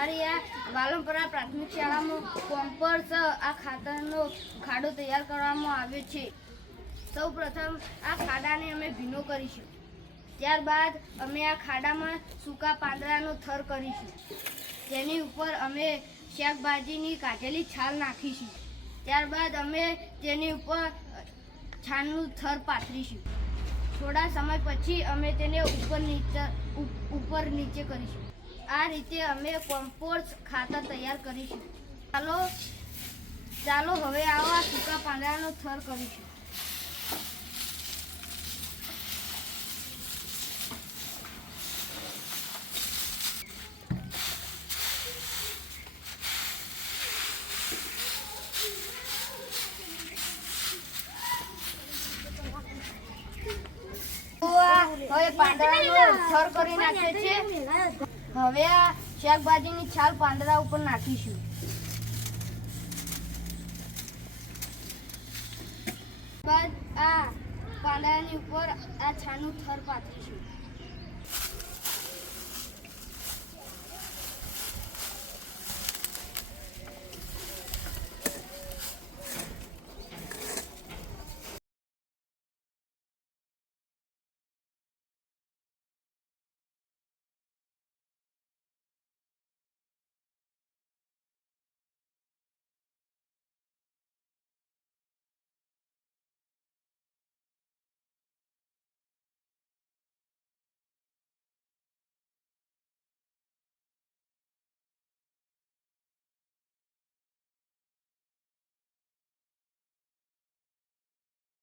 અમારી આ વાલમપરા પ્રાથમિક શાળામાં કોમ્પર્સ આ ખાતરનો ખાડો તૈયાર કરવામાં આવ્યો છે. સૌ પ્રથમ આ ખાડાને અમે ભીનો કરીશું. ત્યારબાદ અમે આ ખાડામાં સૂકા પાંદડાનો થર કરીશું. તેની ઉપર અમે શાકભાજીની કાઢેલી છાલ નાખીશું. ત્યારબાદ અમે તેની ઉપર છાલનું થર પાથરીશું. થોડા સમય પછી અમે તેને ઉપર નીચે ઉપ- ઉપર નીચે કરીશું. આ રીતે અમે કોમ્પોસ્ટ ખાતર તૈયાર કરીશું. ચાલો ચાલો હવે આવા સૂકા પાંદડાનો થર કરીશું. હવે પાંદડાનો થર કરી નાખ્યો છે હવે આ શાકભાજીની છાલ પાંદડા ઉપર નાખીશું. બાદ આ પાંદડાની ઉપર આ છાનું થર પાથરીશું.